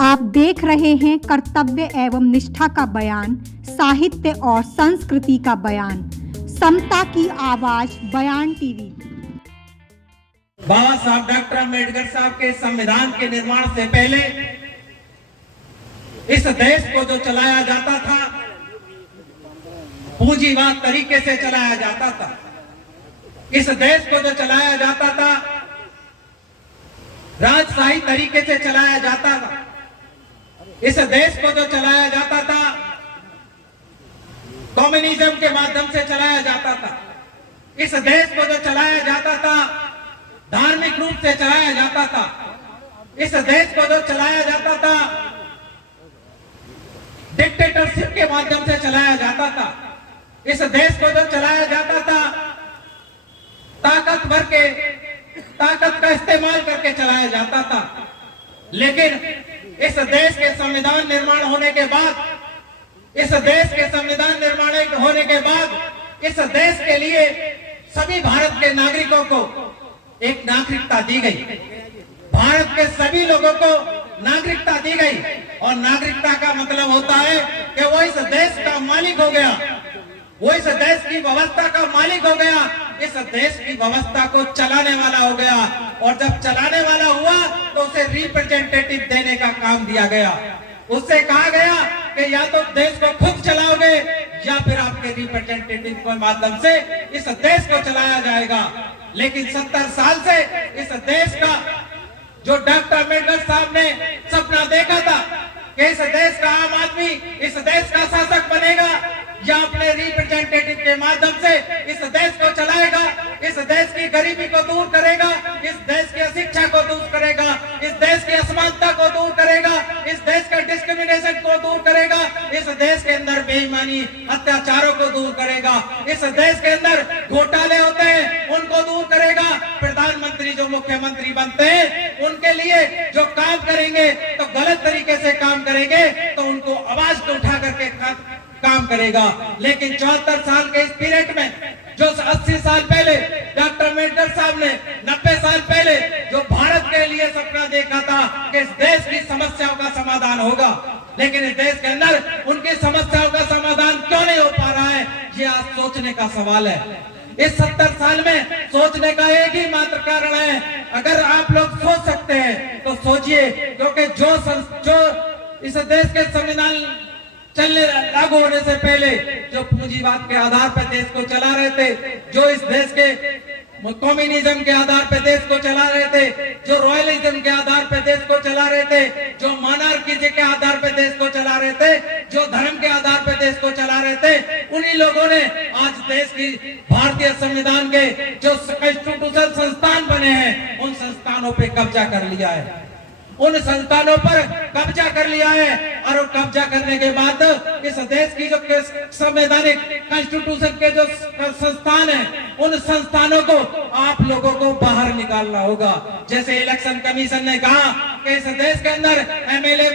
आप देख रहे हैं कर्तव्य एवं निष्ठा का बयान, साहित्य और संस्कृति का बयान, समता की आवाज बयान टीवी। बाबा साहब डॉक्टर अम्बेडकर साहब के संविधान के निर्माण से पहले इस देश को जो चलाया जाता था, पूंजीवाद तरीके से चलाया जाता था। इस देश को जो चलाया जाता था, राजशाही तरीके से चलाया जाता था। इस देश को जो चलाया जाता था, कम्युनिज्म के माध्यम से चलाया जाता था। इस देश को जो चलाया जाता था, धार्मिक रूप से चलाया जाता था। इस देश को जो चलाया जाता था, डिक्टेटरशिप के माध्यम से चलाया जाता था। इस देश को जो चलाया जाता था, ताकत का इस्तेमाल करके चलाया जाता था। लेकिन इस देश के संविधान निर्माण होने के बाद, इस देश के संविधान निर्माण होने के बाद इस देश के लिए सभी भारत के नागरिकों को एक नागरिकता दी गई। भारत के सभी लोगों को नागरिकता दी गई। और नागरिकता का मतलब होता है कि वो इस देश का मालिक हो गया, वो इस देश की व्यवस्था का मालिक हो गया, इस देश की व्यवस्था को चलाने वाला हो गया। और जब चलाने वाला हुआ तो उसे रिप्रेजेंटेटिव देने का काम दिया गया। उससे कहा गया कि या तो देश को खुद चलाओगे या फिर आपके रिप्रेजेंटेटिव के माध्यम से इस देश को चलाया जाएगा। लेकिन 70 साल से इस देश का जो डॉक्टर अम्बेडकर साहब ने सपना देखा था कि इस देश का आम आदमी इस देश का शासक बनेगा या अपने रिप्रेजेंटेटिव के माध्यम से इस देश को चलाएगा, इस देश की गरीबी को दूर करेगा, इस देश की अशिक्षा को दूर करेगा, इस देश की असमानता को दूर करेगा, इस देश के डिस्क्रिमिनेशन को दूर करेगा, इस देश के अंदर बेईमानी अत्याचारों को दूर करेगा, इस देश के अंदर घोटाले होते हैं उनको दूर करेगा। प्रधानमंत्री जो मुख्यमंत्री बनते हैं उनके लिए जो काम करेंगे तो गलत तरीके से काम करेंगे तो उनको आवाज को उठा करके काम करेगा। लेकिन 74 साल के इस पीरियड में जो 80 साल पहले डॉक्टर अम्बेडकर साहब ने 90 साल पहले जो भारत के लिए सपना देखा था कि इस देश की समस्याओं का समाधान होगा, लेकिन इस देश के अंदर उनकी समस्याओं का समाधान क्यों नहीं हो पा रहा है, ये आज सोचने का सवाल है। इस 70 साल में सोचने का एक ही मात्र कारण है। अगर आप लोग सोच सकते हैं तो सोचिए, क्योंकि जो इस देश के संविधान चलने लागू होने से पहले जो पूंजीवाद के आधार पर देश को चला रहे थे, जो इस देश के कम्युनिज्म के आधार पर देश को चला रहे थे, जो रॉयलिज्म के आधार पर देश को चला रहे थे, जो मोनार्की के आधार पर देश को चला रहे थे, जो धर्म के आधार पर देश को चला रहे थे, उन्हीं लोगों ने आज देश की भारतीय संविधान के जो कॉन्स्टिट्यूशनल संस्थान बने हैं उन संस्थानों पे कब्जा कर लिया है, उन संस्थानों पर कब्जा कर लिया है। और कब्जा करने के बाद इस देश की जो संवैधानिक कॉन्स्टिट्यूशन के जो संस्थान हैं उन संस्थानों को आप लोगों को बाहर निकालना होगा। जैसे इलेक्शन कमीशन ने कहा कि इस देश के अंदर एमएलए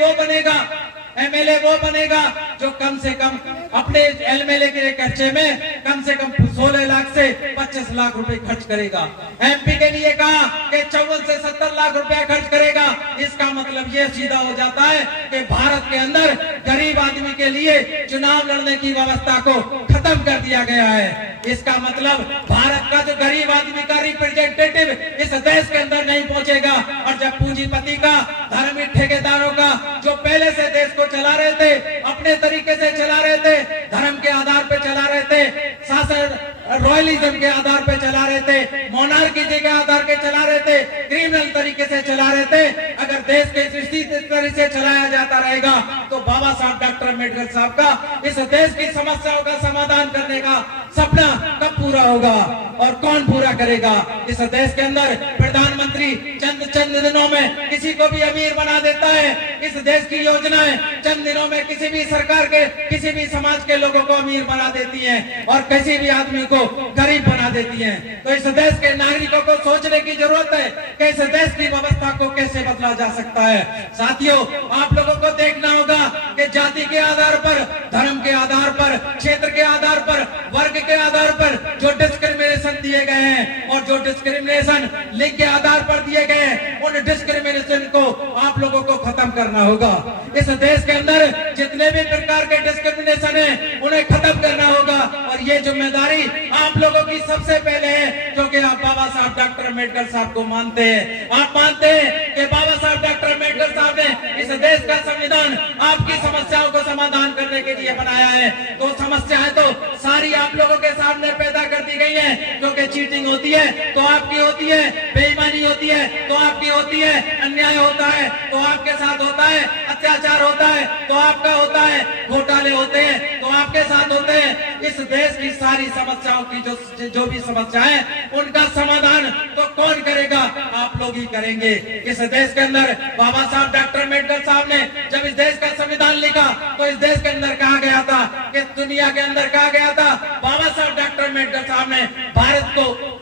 वो बनेगा जो कम से कम अपने एमएलए के खर्चे में कम से कम 16 लाख से 25 लाख रुपए खर्च करेगा। एमपी के लिए कहा कि 54 से 70 लाख रुपया खर्च करेगा। इसका मतलब ये सीधा हो जाता है कि भारत के अंदर गरीब आदमी के लिए चुनाव लड़ने की व्यवस्था को खत्म कर दिया गया है। इसका मतलब भारत का जो गरीब आदमी का रिप्रेजेंटेटिव इस देश के अंदर नहीं पहुंचेगा। और जब पूंजीपति का, धार्मिक ठेकेदारों का जो पहले से देश को चला रहे थे, अपने तरीके से चला रहे थे, धर्म के आधार पर चला रहे थे, शासन रॉयलिज्म के आधार पर चला रहे थे, मोनार्की के आधार पे चला रहे थे, क्रिमिनल तरीके से चला रहे थे, अगर देश के सृष्टि तरीके से चलाया जाता रहेगा तो बाबा साहब डॉक्टर अम्बेडकर साहब का इस देश की समस्याओं का समाधान करने का सपना कब पूरा होगा और कौन पूरा करेगा? इस देश के अंदर प्रधानमंत्री चंद दिनों में किसी को भी अमीर बना देता है। इस देश की योजनाएं चंद दिनों में किसी भी सरकार के, किसी भी समाज के लोगों को अमीर बना देती हैं और किसी भी आदमी को गरीब बना देती हैं। तो इस देश के नागरिकों को सोचने की जरूरत है कि इस देश की व्यवस्था को कैसे बदला जा सकता है। साथियों, आप लोगों को देखना होगा कि जाति के आधार पर, धर्म के आधार पर, क्षेत्र के आधार पर, वर्ग के आधार पर जो डिस्क्रिमिनेशन दिया दिए गए हैं और जो डिस्क्रिमिनेशन लिंग के आधार पर दिए गए हैं, उन डिस्क्रिमिनेशन को आप लोगों को खत्म करना होगा। इस देश के अंदर जितने भी प्रकार के डिस्क्रिमिनेशन है उन्हें खत्म करना होगा और ये जिम्मेदारी आप लोगों की सबसे पहले है, क्योंकि आप बाबा साहब डॉक्टर अम्बेडकर साहब को मानते हैं। आप मानते हैं कि बाबा साहब डॉक्टर अम्बेडकर साहब ने इस देश का संविधान आपकी समस्याओं को समाधान करने के लिए बनाया है। तो समस्याएं तो सारी आप लोगों के सामने पैदा कर दी गई है, क्योंकि चीटिंग होती है तो आपकी होती है, बेईमानी होती है तो आपकी होती है, अन्याय होता है तो आपके साथ होता है, अत्याचार होता है तो आपका होता है, घोटाले होते हैं तो आपके साथ होते हैं। इस देश की सारी समस्याओं की जो भी समस्याएं, उनका समाधान तो कौन करेगा? आप लोग ही करेंगे। इस देश के अंदर बाबा साहब डॉक्टर अम्बेडकर साहब ने जब इस देश का संविधान लिखा तो इस देश के अंदर कहा गया था कि दुनिया के अंदर कहा गया था, बाबा साहब डॉक्टर अम्बेडकर साहब ने भारत को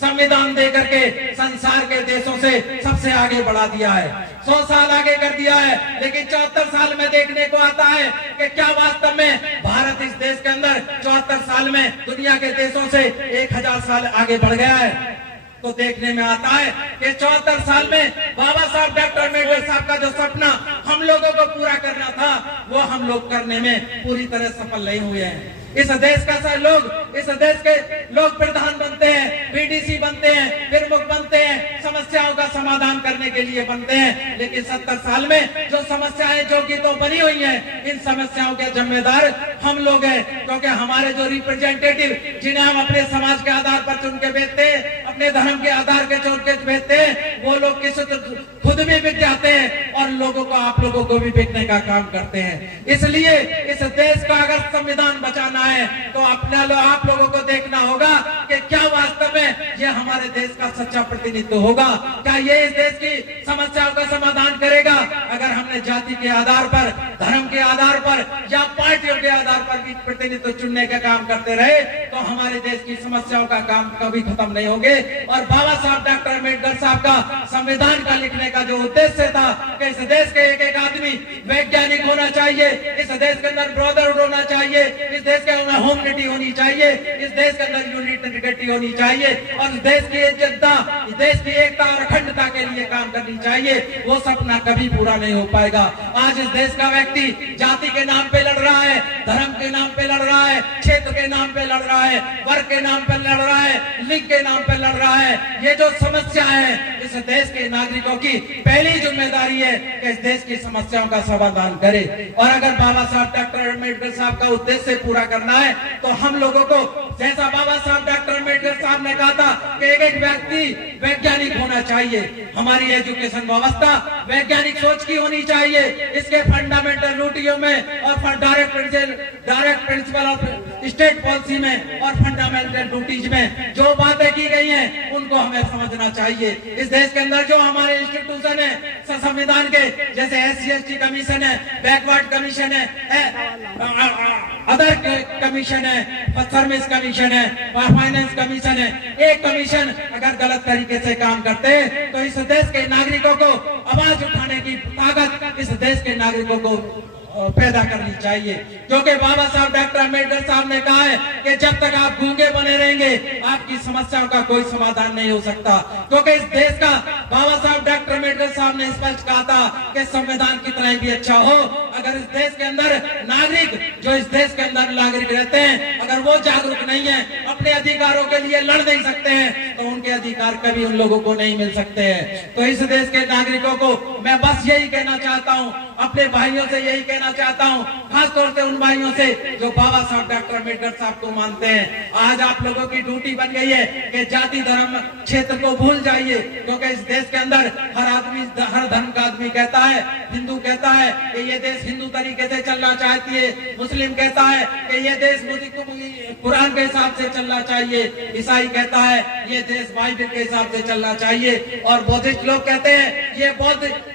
संविधान दे करके संसार के देशों से सबसे आगे बढ़ा दिया है, 100 साल आगे कर दिया है। लेकिन 74 साल में देखने को आता है कि क्या वास्तव में भारत इस देश के अंदर 74 साल में दुनिया के देशों से 1000 साल आगे बढ़ गया है। तो देखने में आता है कि 74 साल में बाबा साहब डॉक्टर अम्बेडकर साहब का जो सपना हम लोगों को पूरा करना था, वो हम लोग करने में पूरी तरह सफल नहीं हुए हैं। इस देश के लोग प्रधान बनते हैं, बीडीसी बनते हैं, प्रमुख बनते हैं, समस्याओं का समाधान करने के लिए बनते हैं। लेकिन 70 साल में जो समस्याएं जो कि तो बनी हुई हैं, इन समस्याओं के जिम्मेदार हम लोग हैं, क्योंकि हमारे जो रिप्रेजेंटेटिव जिन्हें हम अपने समाज के आधार पर चुन के भेजते हैं, अपने धर्म के आधार के चुन के भेजते हैं, वो लोग किसी खुद भी बिक जाते हैं और लोगों को, आप लोगों को भी बिकने का काम करते हैं। इसलिए इस देश का अगर संविधान बचाना है तो आप लोगों को देखना होगा कि क्या वास्तव में ये हमारे देश का सच्चा प्रतिनिधित्व होगा, क्या ये इस देश की समस्याओं का समाधान करेगा। अगर हमने जाति के आधार पर, धर्म के आधार पर या पार्टियों के आधार पर भी प्रतिनिधित्व चुनने का काम करते रहे तो हमारे देश की समस्याओं का काम कभी खत्म नहीं होंगे। और बाबा साहब डॉक्टर अम्बेडकर साहब का संविधान का लिखने का जो उद्देश्य था कि इस देश के एक एक आदमी वैज्ञानिक होना चाहिए, इस देश के अंदर ब्रदरहुड होना चाहिए, इस देश के अंदर ह्यूमैनिटी होनी चाहिए, इस देश के अंदर यूनिटी होनी चाहिए और इस देश की जनता, इस देश की एकता और अखंडता के लिए काम करनी चाहिए, वो सपना कभी पूरा नहीं हो पाएगा। आज इस देश का व्यक्ति जाति के नाम पे लड़ रहा है, धर्म के नाम पे लड़ रहा है, क्षेत्र के नाम पे लड़ रहा है, वर्ग के नाम पे लड़ रहा है, लिंग के नाम पे लड़ रहा है। ये जो समस्या है, इस देश के नागरिकों की पहली जिम्मेदारी है कि इस देश की समस्याओं का समाधान करे। और अगर बाबा साहब डॉक्टर अम्बेडकर साहब का उद्देश्य पूरा करना है तो हम लोगों को, जैसा बाबा साहब डॉक्टर अम्बेडकर साहब ने कहा था कि एक एक व्यक्ति वैज्ञानिक होना चाहिए, हमारी एजुकेशन व्यवस्था वैज्ञानिक सोच की होनी चाहिए। इसके फंडामेंटल ड्यूटियों में और direct principle of state policy में और फंडामेंटल ड्यूटीज में जो बातें की गई हैं उनको हमें समझना चाहिए। इस देश के अंदर जो हमारे इंस्टीट्यूशन है संविधान के, जैसे SC/ST कमीशन है, बैकवर्ड कमीशन है, अदर कमीशन है, सर्विस कमीशन है, फाइनेंस कमीशन है, एक कमीशन अगर गलत तरीके से काम करते हैं तो इस देश के नागरिकों को आवाज उठाने की ताकत इस देश के नागरिकों को पैदा करनी चाहिए। क्योंकि बाबा साहब डॉक्टर अम्बेडकर साहब ने कहा है कि जब तक आप गूंगे बने रहेंगे आपकी समस्याओं का कोई समाधान नहीं हो सकता। क्योंकि इस देश का बाबा साहब डॉक्टर अम्बेडकर साहब ने स्पष्ट कहा था कि संविधान कितना भी अच्छा हो, अगर इस देश के अंदर नागरिक, जो इस देश के अंदर नागरिक रहते हैं, अगर वो जागरूक नहीं है, अपने अधिकारों के लिए लड़ नहीं सकते हैं, तो उनके अधिकार कभी उन लोगों को नहीं मिल सकते हैं। तो इस देश के नागरिकों को मैं बस यही कहना चाहता हूँ, अपने भाइयों से यही कहना चाहता हूँ, खासतौर से उन भाइयों से जो बाबा साहब डॉक्टर अम्बेडकर साहब को मानते हैं। आज आप लोगों की ड्यूटी बन गई है कि जाति धर्म क्षेत्र को भूल जाइए, क्योंकि इस देश के अंदर हर धर्म का आदमी कहता है, हिंदू कहता है कि ये देश हिंदू तरीके से चलना चाहती है, मुस्लिम कहता है कि ये देश कुरान के हिसाब से चलना चाहिए, ईसाई कहता है ये देश बाइबल के हिसाब से चलना चाहिए, और बौद्धिस्ट लोग कहते हैं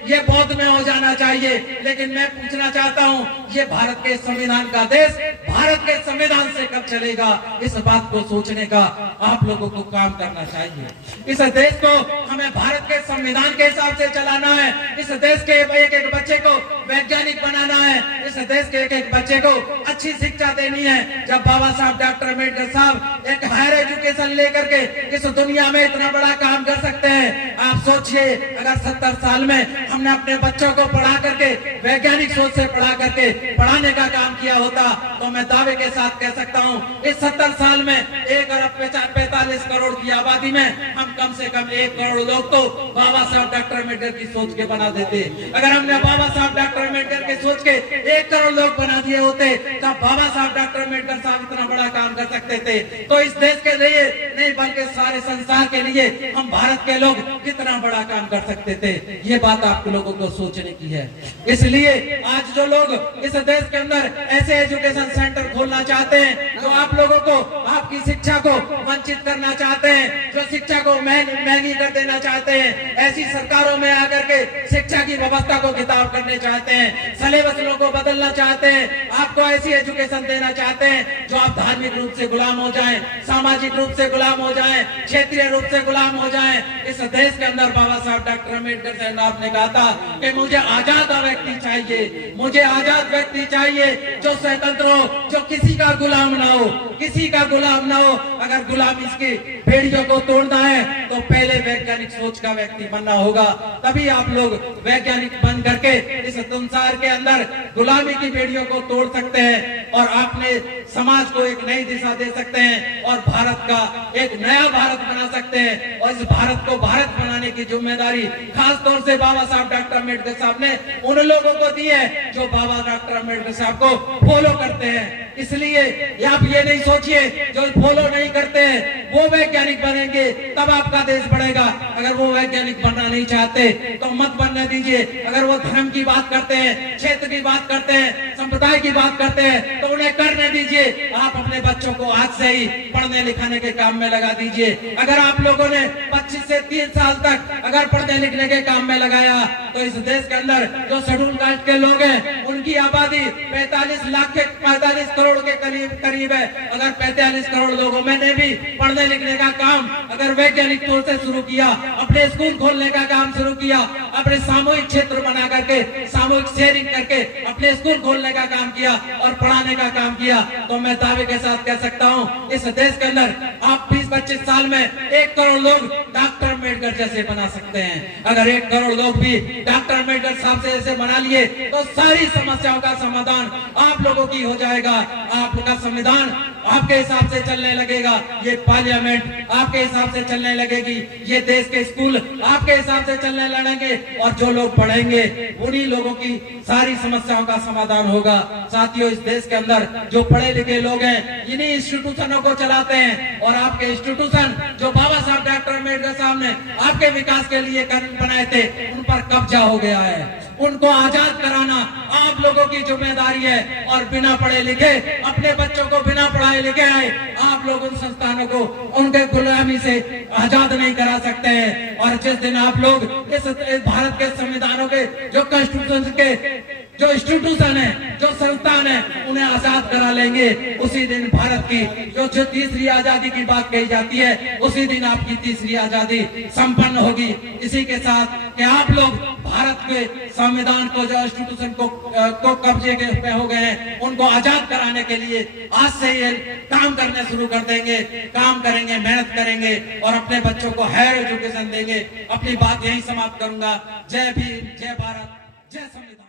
ये बौद्ध में हो जाना चाहिए। लेकिन मैं पूछना चाहता हूँ, ये भारत के संविधान का देश भारत के संविधान से कब चलेगा, इस बात को सोचने का आप लोगों को काम करना चाहिए। इस देश को हमें भारत के संविधान के हिसाब से चलाना है। इस देश के एक एक बच्चे को वैज्ञानिक बनाना है। इस देश के एक एक बच्चे को अच्छी शिक्षा देनी है। जब बाबा साहब डॉक्टर अम्बेडकर साहब एक हायर एजुकेशन लेकर के इस दुनिया में इतना बड़ा काम कर सकते हैं, आप सोचिए अगर 70 साल में हमने अपने बच्चों को पढ़ा करके वैज्ञानिक सोच से पढ़ाने का काम किया होता, तो मैं दावे के साथ कह सकता हूं इस 70 साल में 1 अरब 45 करोड़ की आबादी में हम कम से कम 1 करोड़ लोग तो बाबा साहब डॉक्टर अम्बेडकर की सोच के बना देते। अगर हमने बाबा साहब डॉक्टर अम्बेडकर के सोच के 1 करोड़ लोग बना दिए होते, तब बाबा साहब डॉक्टर अम्बेडकर साहब इतना बड़ा काम कर सकते थे। तो इस देश के लिए नहीं बल्कि सारे संसार के लिए हम भारत के लोग कितना बड़ा काम कर सकते थे, ये बात आप लोगों को सोचने की है। इसलिए आज जो लोग इस देश के अंदर ऐसे एजुकेशन सेंटर खोलना चाहते हैं जो आप लोगों को आपकी शिक्षा को वंचित करना चाहते हैं, जो शिक्षा को महंगी कर देना चाहते हैं, ऐसी सरकारों में आकर के शिक्षा की व्यवस्था को खिताब करने चाहते हैं, सिलेबस को बदलना चाहते हैं, आपको ऐसी एजुकेशन देना चाहते हैं जो आप धार्मिक रूप से गुलाम हो जाएं, सामाजिक रूप से गुलाम हो जाएं, क्षेत्रीय रूप से गुलाम हो जाएं। इस देश के अंदर बाबा साहब डॉक्टर अम्बेडकर साहब ने कहा था कि मुझे आजाद व्यक्ति चाहिए, मुझे आजाद व्यक्ति चाहिए जो स्वतंत्र हो, जो किसी का गुलाम ना हो, किसी का गुलाम ना हो। अगर गुलामी की भेड़ियों को तोड़ना है तो पहले वैज्ञानिक सोच का व्यक्ति बनना होगा, तभी आप लोग वैज्ञानिक बन करके इस संसार के अंदर गुलामी की भेड़ियों को तोड़ सकते हैं और अपने समाज को एक नई दिशा दे सकते हैं और भारत का एक नया भारत बना सकते हैं। और इस भारत को भारत बनाने की जिम्मेदारी खास तौर से बाबा साहब डॉक्टर अम्बेडकर साहब ने उन लोगों को दी है जो बाबा डॉक्टर अम्बेडकर साहब को फॉलो करते हैं। इसलिए आप ये नहीं सोचिए जो फॉलो नहीं करते हैं वो वैज्ञानिक बनेंगे तब आपका देश बढ़ेगा। अगर वो वैज्ञानिक बनना नहीं चाहते तो मत बनने दीजिए। अगर वो धर्म की बात करते हैं, क्षेत्र की बात करते हैं, संप्रदाय की बात करते हैं तो उन्हें करने दीजिए। आप अपने बच्चों को आज से ही पढ़ने लिखाने के काम में लगा दीजिए। अगर आप लोगों ने 25 से 30 साल तक अगर पढ़ने लिखने के काम में लगाया तो इस देश के अंदर जो शेड्यूल कास्ट के लोग हैं उनकी आबादी 45 करोड़ के करीब है। अगर 45 करोड़ लोगों में ने भी पढ़ने लिखने का काम अगर वैज्ञानिक तौर से शुरू किया, अपने स्कूल खोलने का काम शुरू किया, अपने सामूहिक क्षेत्र बना करके सामूहिक शेयरिंग करके अपने स्कूल खोलने का काम किया और पढ़ाने का काम किया, तो मैं दावे के साथ कह सकता हूँ इस देश के अंदर आप 20-25 साल में 1 करोड़ लोग डॉक्टर अम्बेडकर जैसे बना सकते हैं। अगर 1 करोड़ लोग भी डॉक्टर अम्बेडकर साहब से ऐसे बना लिए तो सारी समस्याओं का समाधान आप लोगों की हो जाएगा। आपका संविधान आपके हिसाब से चलने लगेगा, ये पार्लियामेंट आपके हिसाब से चलने लगेगी, ये देश के स्कूल आपके हिसाब से चलने लगेंगे और जो लोग पढ़ेंगे उन्हीं लोगों की सारी समस्याओं का समाधान होगा। साथियों, इस देश के अंदर जो पढ़े लिखे लोग हैं इन्हीं इंस्टीट्यूशनों को चलाते हैं और आपके इंस्टीट्यूशन जो बाबा साहब डॉक्टर अम्बेडकर साहब ने आपके विकास के लिए बनाए थे उन पर कब्जा हो गया है। उनको आजाद कराना आप लोगों की जिम्मेदारी है और बिना पढ़े लिखे अपने बच्चों को बिना पढ़ाए लिखे आए आप लोग उन संस्थानों को उनके गुलामी से आजाद नहीं करा सकते हैं। और जिस दिन आप लोग इस भारत के संविधानों के जो कॉन्स्टिट्यूशन के जो इंस्टीट्यूशन है, जो संस्थान है, उन्हें आजाद करा लेंगे, उसी दिन भारत की जो तीसरी आजादी की बात कही जाती है उसी दिन आपकी तीसरी आजादी संपन्न होगी। इसी के साथ कि आप लोग भारत के संविधान को जो इंस्टीट्यूशन को कब्जे के पे हो गए हैं उनको आजाद कराने के लिए आज से ये काम करने शुरू कर देंगे, काम करेंगे, मेहनत करेंगे और अपने बच्चों को हायर एजुकेशन देंगे। अपनी बात यही समाप्त करूंगा। जय भीम, जय भारत, जय संविधान।